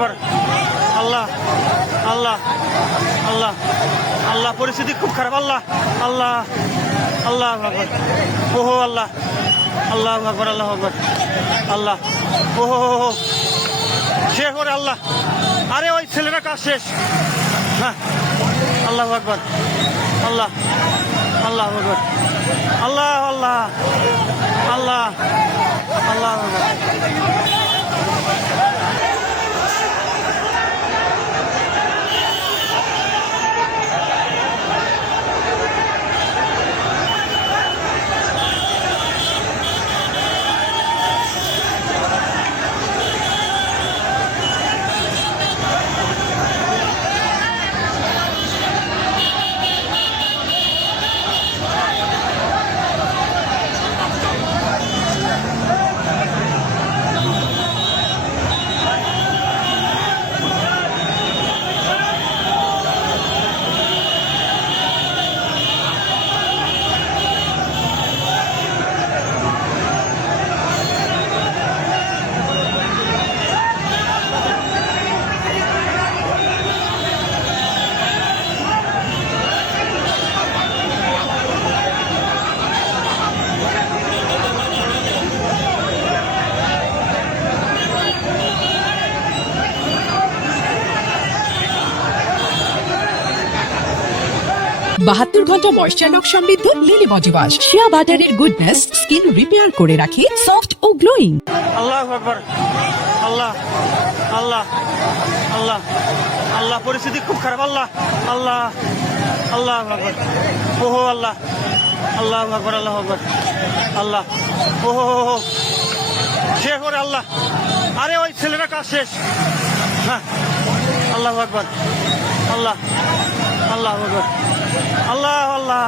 আকবার। আল্লাহ আল্লাহ আল্লাহ আল্লাহ, পরিস্থিতি খুব খারাপ। আল্লাহ আল্লাহ আল্লাহ আকবার। ওহো আল্লাহ, আল্লাহ আকবার, আল্লাহ আকবার, আল্লাহ। ওহো শেষ করে আল্লাহ। আরে ওই ছেলেটা কাজ শেষ। হ্যাঁ, আল্লাহ আকবার, আল্লাহ আল্লাহ আকবার, আল্লাহ আল্লাহ আল্লাহ আল্লাহ আকবার। বাহাত্তর ঘন্টা ময়েশ্চার লক সমৃদ্ধ লিলি বডি ওয়াশ, শিয়া বাটারের গুডনেস স্কিন রিপেয়ার করে রাখে সফট ও গ্লোয়িং। আল্লাহ আকবার। আল্লাহ আল্লাহ আল্লাহ আল্লাহ, পরিস্থিতি খুব খারাপ। আল্লাহ আল্লাহ আল্লাহ আকবার। ওহো আল্লাহ, আল্লাহ আকবার, আল্লাহ আকবার, আল্লাহ। ওহো শেষ করে আল্লাহ। আরে ওই ছেলেটা কাজ শেষ। হ্যাঁ, আল্লাহ আকবার, আল্লাহ আল্লাহ আকবার, আল্লাহ আল্লাহ।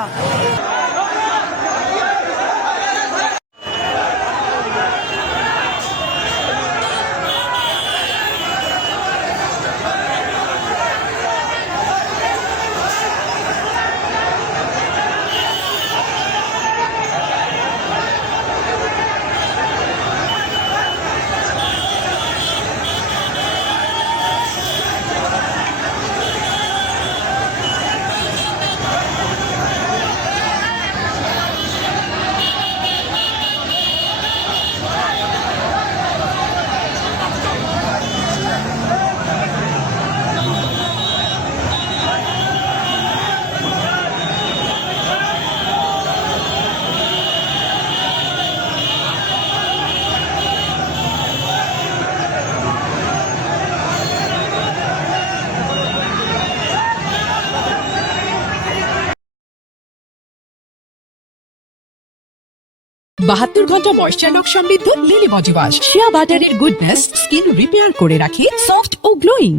বাহাত্তর ঘন্টা ময়েশ্চার লক সমৃদ্ধ লিলি বডি ওয়াশ, শিয়া বাটারের গুডনেস স্কিন রিপেয়ার করে রাখে সফট ও গ্লোয়িং।